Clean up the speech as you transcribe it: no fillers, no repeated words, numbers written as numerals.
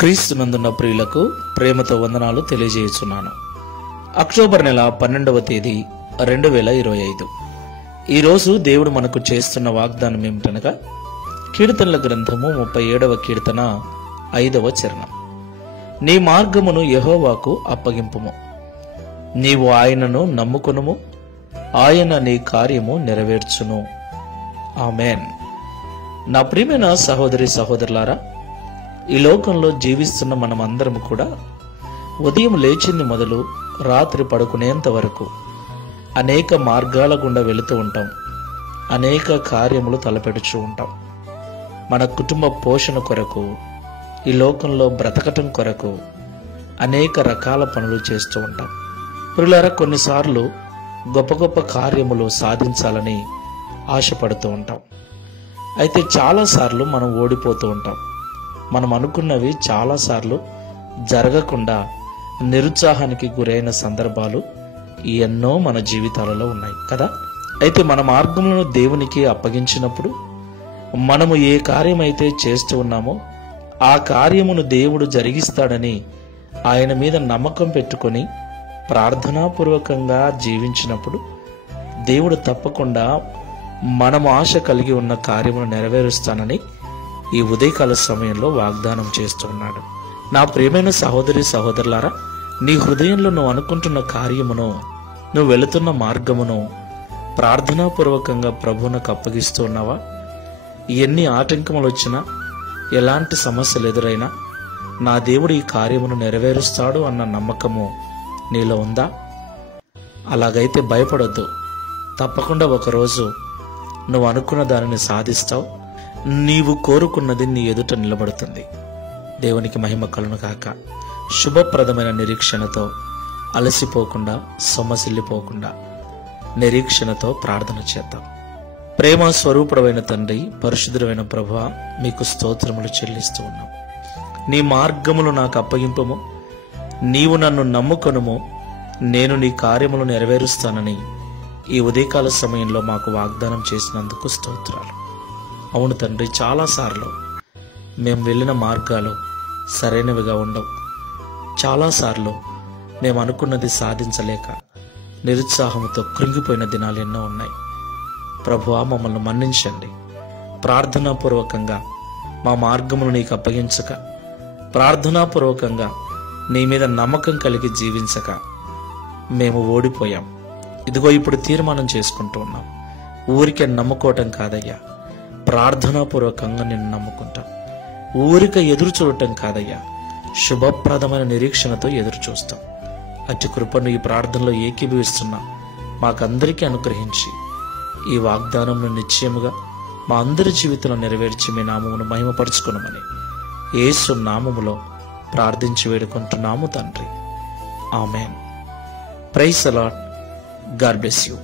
క్రీస్తునందున్న ప్రియులకు ప్రేమతో వందనాలు తెలియజేస్తున్నాను. అక్టోబర్ నెల 12వ తేదీ 2025. ఈరోజు దేవుడు మనకు చేస్తున్న వాగ్దానం ఏమిటనగా కీర్తనల గ్రంథము 37వ కీర్తన 5వ చరణం. నీ మార్గమును యెహోవాకు అప్పగింపుము, నీవు ఆయనను నమ్ముకొనుము, ఆయన నీ కార్యము నెరవేర్చును. ఆమేన్. నా ప్రియమైన సహోదరి సహోదరులారా, ఈ లోకంలో జీవిస్తున్న మనమందరము కూడా ఉదయం లేచింది మొదలు రాత్రి పడుకునేంత వరకు అనేక మార్గాల గుండా వెళుతూ ఉంటాం. అనేక కార్యములు తలపెడుచూ ఉంటాం. మన కుటుంబ పోషణ కొరకు, ఈ లోకంలో బ్రతకటం కొరకు అనేక రకాల పనులు చేస్తూ ఉంటాం. ప్రియులారా, కొన్నిసార్లు గొప్ప గొప్ప కార్యములు సాధించాలని ఆశపడుతూ ఉంటాం. అయితే చాలాసార్లు మనం ఓడిపోతూ ఉంటాం. మనం అనుకున్నవి చాలాసార్లు జరగకుండా నిరుత్సాహానికి గురైన సందర్భాలు ఎన్నో మన జీవితాలలో ఉన్నాయి కదా. అయితే మన మార్గములను దేవునికి అప్పగించినప్పుడు మనము ఏ కార్యమైతే చేస్తూ ఉన్నామో ఆ కార్యమును దేవుడు జరిగిస్తాడని ఆయన మీద నమ్మకం పెట్టుకొని ప్రార్థనాపూర్వకంగా జీవించినప్పుడు దేవుడు తప్పకుండా మనము ఆశ కలిగి ఉన్న కార్యమును నెరవేరుస్తానని ఈ ఉదయకాల సమయంలో వాగ్దానం చేస్తున్నాడు. నా ప్రియమైన సహోదరి సహోదరులారా, నీ హృదయంలో నువ్వు అనుకుంటున్న కార్యమును, నువ్వు వెళుతున్న మార్గమును ప్రార్థనాపూర్వకంగా ప్రభువునకు అప్పగిస్తూ ఉన్నావా? ఎన్ని ఆటంకములు వచ్చినా, ఎలాంటి సమస్యలు ఎదురైనా నా దేవుడు ఈ కార్యమును నెరవేరుస్తాడు అన్న నమ్మకము నీలో ఉందా? అలాగైతే భయపడొద్దు. తప్పకుండా ఒకరోజు నువ్వు అనుకున్న దానిని సాధిస్తావు. నీవు కోరుకున్నది నీ ఎదుట నిలబడుతుంది. దేవునికి మహిమ కలుగును గాక. శుభప్రదమైన నిరీక్షణతో, అలసిపోకుండా, సొమ్మసిల్లిపోకుండా నిరీక్షణతో ప్రార్థన చేద్దాం. ప్రేమ స్వరూపుడైన తండ్రి, పరిశుద్ధుడైన ప్రభువా, మీకు స్తోత్రములు చెల్లిస్తూ ఉన్నాం. నీ మార్గములు నాకు అప్పగింపము, నీవు నన్ను నమ్ముకొనుము, నేను నీ కార్యములు నెరవేరుస్తానని ఈ ఉదయకాల సమయంలో మాకు వాగ్దానం చేసినందుకు స్తోత్రాలు. అవును తండ్రి, చాలాసార్లు మేము వెళ్ళిన మార్గాలు సరైనవిగా ఉండవు. చాలాసార్లు మేము అనుకున్నది సాధించలేక నిరుత్సాహంతో కృంగిపోయిన దినాలు ఎన్నో ఉన్నాయి. ప్రభువా, మమ్మల్ని మన్నించండి. ప్రార్థనాపూర్వకంగా మా మార్గమును నీకు అప్పగించక, ప్రార్థనాపూర్వకంగా నీ మీద నమ్మకం కలిగి జీవించక మేము ఓడిపోయాం. ఇదిగో ఇప్పుడు తీర్మానం చేసుకుంటూ ఉన్నాం. ఊరికే నమ్ముకోవటం కాదయ్యా, ప్రార్థనాపూర్వకంగా నిన్ను నమ్ముకుంటాం. ఊరిక ఎదురు చూడటం కాదయ్యా, శుభప్రదమైన నిరీక్షణతో ఎదురు చూస్తాం. అట్టి కృపను ఈ ప్రార్థనలో ఏకీభవిస్తున్నా మాకందరికీ అనుగ్రహించి ఈ వాగ్దానంను నిశ్చయముగా మా అందరి జీవితంలో నెరవేర్చి మీ నామమును మహిమపరుచుకునమని యేసు నామములో ప్రార్థించి వేడుకుంటున్నాము తండ్రి. Amen. Praise the Lord. God bless you.